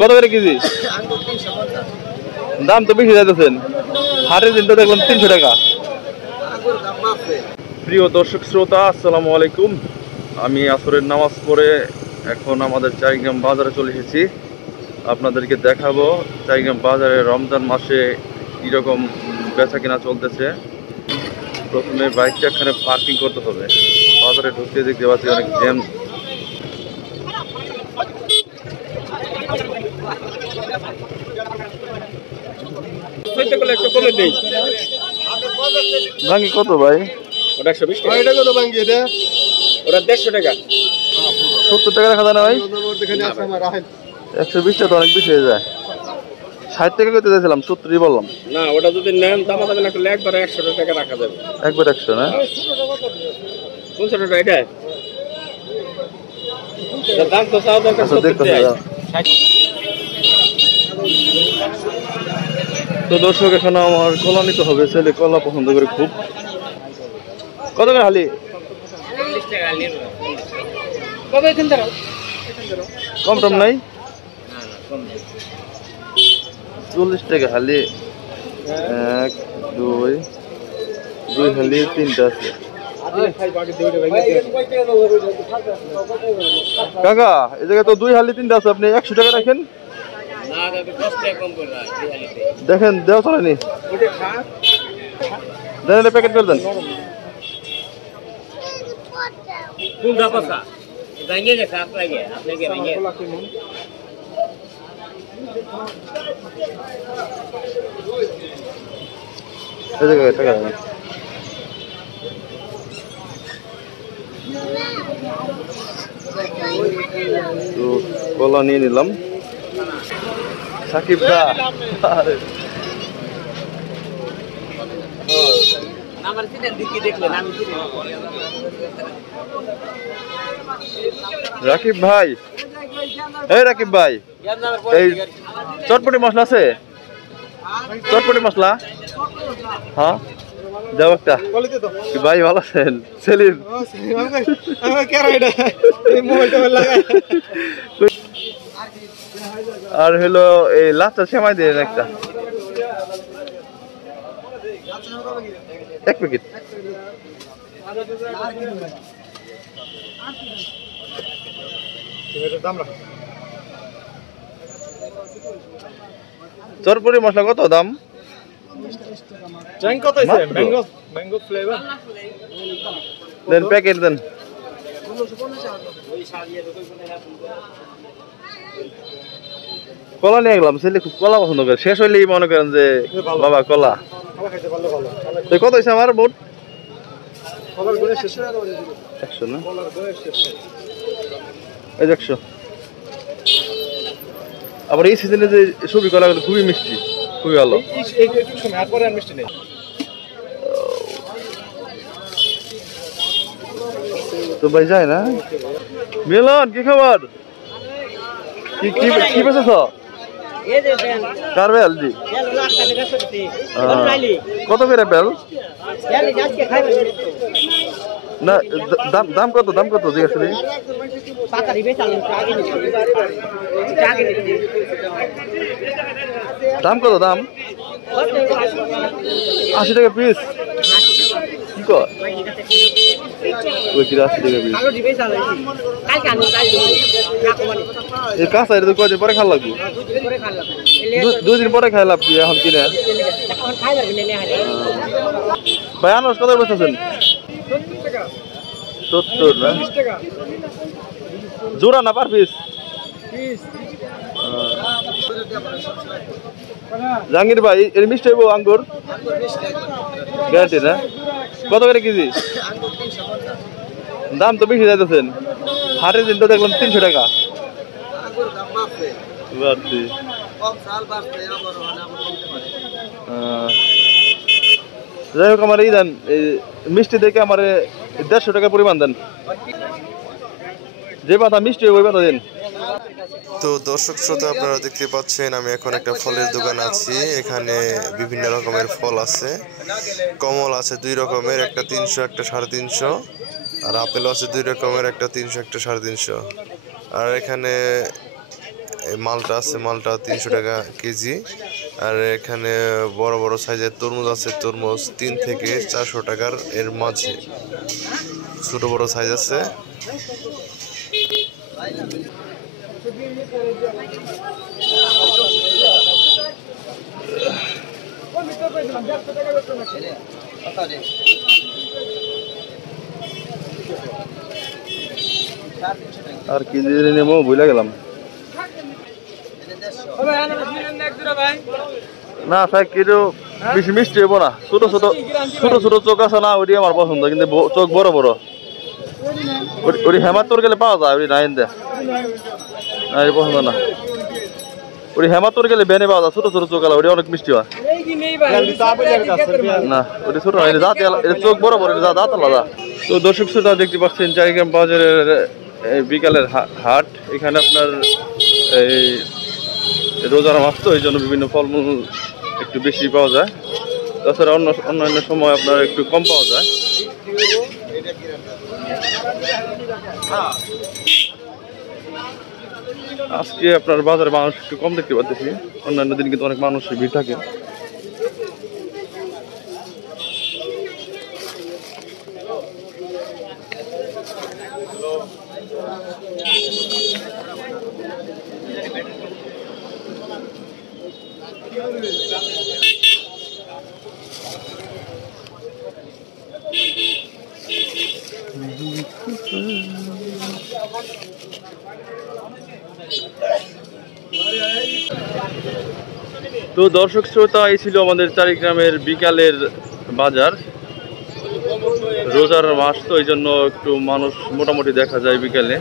কত করে কেজি? দাম তো বেশি যাইতেছেন, হাটের দিন তো দেখলাম 300 টাকা। প্রিয় দর্শক শ্রোতা, আসসালামু আলাইকুম। আমি আসরের নামাজ পড়ে এখন আমাদের চাইগ্রাম বাজারে চলে এসেছি। আপনাদেরকে দেখাবো চাইগ্রাম বাজারে রমজান মাসে কীরকম বেচা কেনা চলতেছে। প্রথমে বাইকটা এখানে পার্কিং করতে হবে। বাজারে ঢুকতে দেখতে পাচ্ছি অনেক জ্যাম। ভাঙ্গি কত ভাই? ওটা 120 টাকা। এটা কত ভাঙ্গি? এটা ওটা 150 টাকা। 70 টাকা রাখা যায় না ভাই? 120 টাকা তো অনেক বেশি হয়ে যায়। 60 টাকা করতে চাইছিলাম, 70ই বললাম। না, ওটা যদি নেন দামাদামি না করলে একবারে 100 টাকা রাখা যাবে। একবার 100 না? কোন ছোটটা এটা? এর দাম তো চাও দরকার 70 টাকা। তো দর্শক, এখন আমার কলা নিতে হবে। ছেলে কলা পছন্দ করে খুব। কত করে হালি? 40 টাকা হালি। কবে এখান ধরো? কম টম নাই? না না, কম নেই। 40 টাকা হালি। 1 2 2 হালি 3টা আছে। কাকা, এই জায়গায় তো 2 হালি 3টা আছে, আপনি 100 টাকা রাখেন। না দাদা, 10 টাকা কম করে রাখ এই হালিতে। দেখেন দেওয়া চলেনি। ওটা খা। দেন প্যাকেট করে দেন। কোন দাপাসা? ভাঙে যে খাপ লাগে, আপনাকে ভাঙে। এই জায়গায় টাকা দেন। তো কলা নিয়ে নিলাম। সাকিব দা, আরে আমার সিজন দিকে দেখলেন, আমি চিনি। রাকিব ভাই, এই রাকিব ভাই, এই চটপটি মশলা আছে? চটপটি মশলা, হ্যাঁ দেও একটা। কি ভাই ভালো আছেন? সেলিম আর হলো এই লাচা সেমাই দিন একটা, 1 প্যাকেট। চটপটি মশলা কত দাম? দেন প্যাকেট দেন। কলা নিয়ে গেলাম, ছেলে খুব কলা পছন্দ করে। শেষ হইলেই মনে করেন যে বাবা কলা। তো কত হয়েছে আমার মোট? 100 না? এই 100। আবার এই সিজনে যে সবজি কলাগুলো খুবই মিষ্টি, খুবই ভালো। তো ভাই যায় না? মিলন কি খবর? কি কি কি বেচেছ? কার বেল জি? কত করে বেল? না দাম দাম কত? দাম কত জিজ্ঞেস করি। দাম কত? দাম 80 টাকা পিস। কি কর? ওই কি 80 টাকা পিস? এই কাঁচা এটা তো কয়দিন পরে খাওয়া লাগবে? 2 দিন পরে খাই লাভ কি এখন কিনে? ভাই আনারস কত বেচেছেন? 70 না? জোড়া না পার পিস? জাহাঙ্গীর ভাই, এর মিষ্টি হইব আঙ্গুর? গ্যারান্টি না? কত করে কেজি? দাম তো বেশি যাইতেছেন, হাটের দিন তো দেখলাম 300 টাকা। যাই হোক, আমার এই দেন, এই মিষ্টি দেখে আমার 150 টাকা পরিমাণ দেন। যে পাতা মিষ্টি ওই পাতা দিন। তো দর্শক শ্রোতা, আপনারা দেখতে পাচ্ছেন আমি এখন একটা ফলের দোকান আছি। এখানে বিভিন্ন রকমের ফল আছে। কমল আছে 2 রকমের, একটা 300 একটা 350, আর আপেল আছে 2 রকমের, একটা 300 একটা 350। আর এখানে এই মালটা আছে, মালটা 300 টাকা কেজি। আর এখানে বড় বড় সাইজের তরমুজ আছে, তরমুজ 3 থেকে 400 টাকার এর মাঝে। ছোট বড় সাইজ আছে। আর কি দিয়ে নেবো ভুলে গেলাম। না স্যার কিছু বেশি মিষ্টি হবো না, ছোট ছোট ছোট ছোট চোখ আছে না, ওইটি আমার পছন্দ, কিন্তু চোখ বড় বড়। ওই হেমাত্তর গেলে পাওয়া যায়, ওই নাইন দেয় না, পছন্দ না। ওই হেমাত্তর গেলে বেনে পাওয়া যায়, ছোট ছোট চোখ আলা, ওইটা অনেক মিষ্টি হয় না। ওইটা ছোট না, জাত চোখ বড় বড়, জাত আলাদা। তো দর্শক শ্রোতা দেখতে পাচ্ছেন চারিগ্রাম বাজারের বিকালের হাট। এখানে আপনার এই রোজার মাস তো, এই জন্য বিভিন্ন ফলমূল একটু বেশি পাওয়া যায়। তাছাড়া অন্যান্য সময় আপনার একটু কম পাওয়া যায়। আজকে আপনার বাজারে মানুষ একটু কম দেখতে পাচ্ছি, অন্যান্য দিন কিন্তু অনেক মানুষের ভিড় থাকে। তো দর্শক শ্রোতা, এই ছিল আমাদের চারিগ্রামের বিকালের বাজার। রোজার মাস তো, এই জন্য একটু মানুষ মোটামুটি দেখা যায় বিকালে।